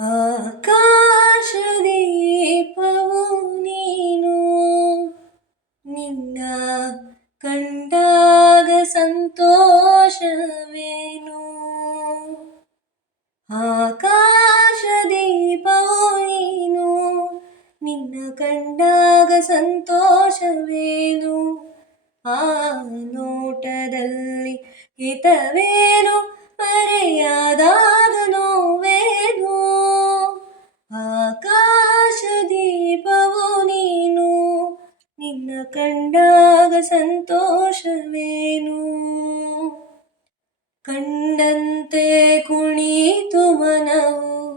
ಆಕಾಶದೀಪವು ನೀನು, ನಿನ್ನ ಕಂಡಾಗ ಸಂತೋಷವೇನು. ಆಕಾಶದೀಪವು ನೀನು, ನಿನ್ನ ಕಂಡಾಗ ಸಂತೋಷವೇನು. ಆ ನೋಟದಲ್ಲಿ ಹಿತವೇನು, ಮರೆಯಾದಾಗ ನೋವೇನು. ಆಕಾಶದೀಪವು ನೀನು, ನಿನ್ನ ಕಂಡಾಗ ಸಂತೋಷವೇನು. ಕಂಡಂತೆ ಕುಣಿತು ಮನವು,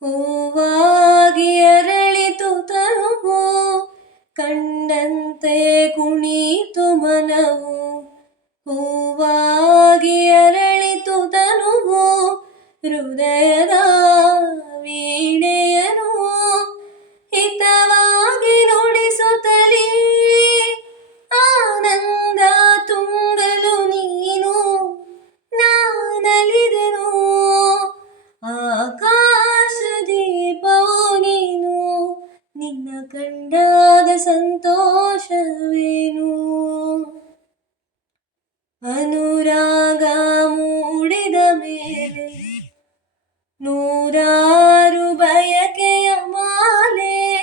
ಹೂವಾಗಿ ಅರಳಿತು ತನುವು. ಕಂಡಂತೆ ಕುಣಿತು ಮನವು, ಹೂವಾಗಿ ಅರಳಿತು ತನುವು. ಹೃದಯದ ವೀಣೆಯನು ಹಿತವಾಗಿ ನುಡಿಸುತ್ತಲೀ, ಆನಂದ ತುಂಬಲು ನೀನು ನಾನಲಿದೆನು. ಆಕಾಶದೀಪವು ನೀನು, ನಿನ್ನ ಕಂಡಾಗ ಸಂತೋಷವೇನು. ಅನುರಾಗ ಮೂಡಿದ ಮೇಲೆ ನೂರಾರು ಬಯಕೆಯ ಮಾಲೆ.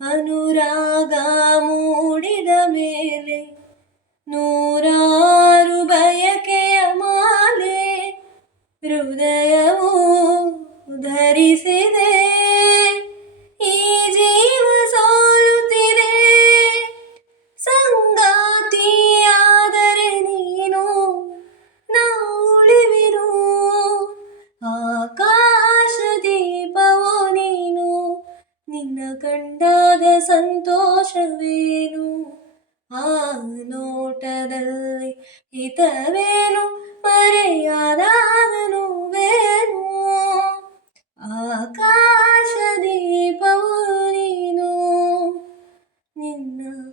ಅನುರಾಗ ಮೂಡಿದ ಮೇಲೆ ನೂರಾರು ಬಯಕೆಯ ಮಾಲೆ. ಹೃದಯವು ಧರಿಸಿದೆ, ಈ ಜೀವ ಸೋಲುತ್ತಿದೆ. ಸಂಗಾತಿಯಾದರೆ ನೀನು ನಾ ಉಳಿವಿರು. ಆಕಾಶದೀಪವು ನೀನು, ನಿನ್ನ ಕಂಡಾಗ ಸಂತೋಷವೇನು. ಆ ನೋಟದಲ್ಲಿ ಹಿತವೇನು, ಮರೆಯಾದಾಗ ನೋವೇನು. ಆಕಾಶದೀಪವು ನೀನು, ನಿನ್ನ